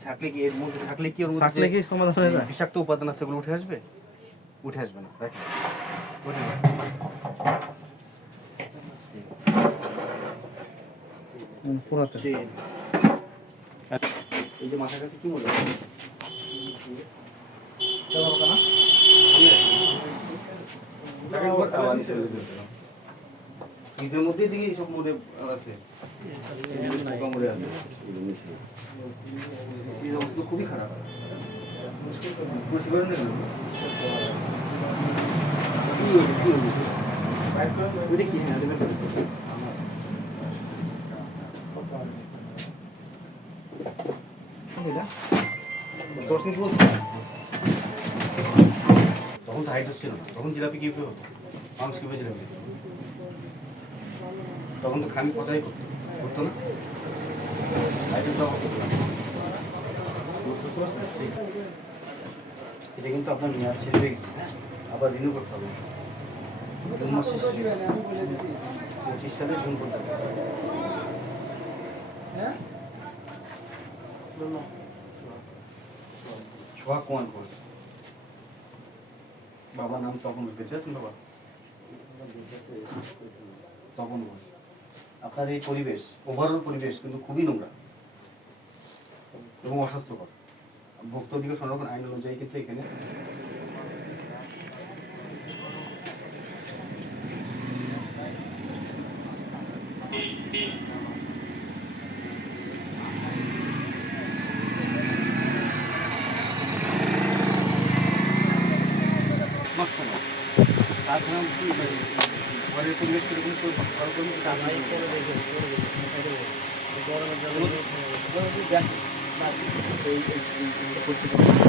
ছাকলে কি এর মধ্যে ছাকলে কি ওর থাকলে কি সমাধান হয়ে যায়? বিষাক্ত উপাদান আছে ওগুলো উঠে আসবে? উঠে আসবে না দেখেন। উঠে আসবে। পুরাতে। এই যে মাথার কাছে কি মনে হয়? নিজের মধ্যেই দেখি সব মনে আছে পোকা মরে আছে এই অবস্থা খুবই খারাপ পরিষ্কার করেন না কেন? কি হলো, কি হলো? ওইটা কি? হ্যাঁ, ওটা? তখন তো হাইড্রোস ছিল না তখন জিলাপি কি হতো মানুষ কীভাবে জিলাপি? তখন তো খামি পচাই করতো করতো না? এটা কিন্তু আপনার মেয়াদ শেষ হয়ে গেছে হ্যাঁ? আবার রিনিউ করতে হবে। জুন মাসে শেষ হয়ে। পঁচিশ সালে জুন পর্যন্ত। সোহাগ কুমার ঘোষ বাবার নাম তপন ঘোষ। বেঁচে আছেন বাবা? তপন ঘোষ। আপনার এই পরিবেশ ওভারঅল পরিবেশ কিন্তু খুবই নোংরা এবং অস্বাস্থ্যকর। ভক্ত অধিকার সংরক্ষণ আইন অনুযায়ী কিন্তু এখানে নষ্ট না মানে, ঘরের পরিবেশ কীরকম করে ভালো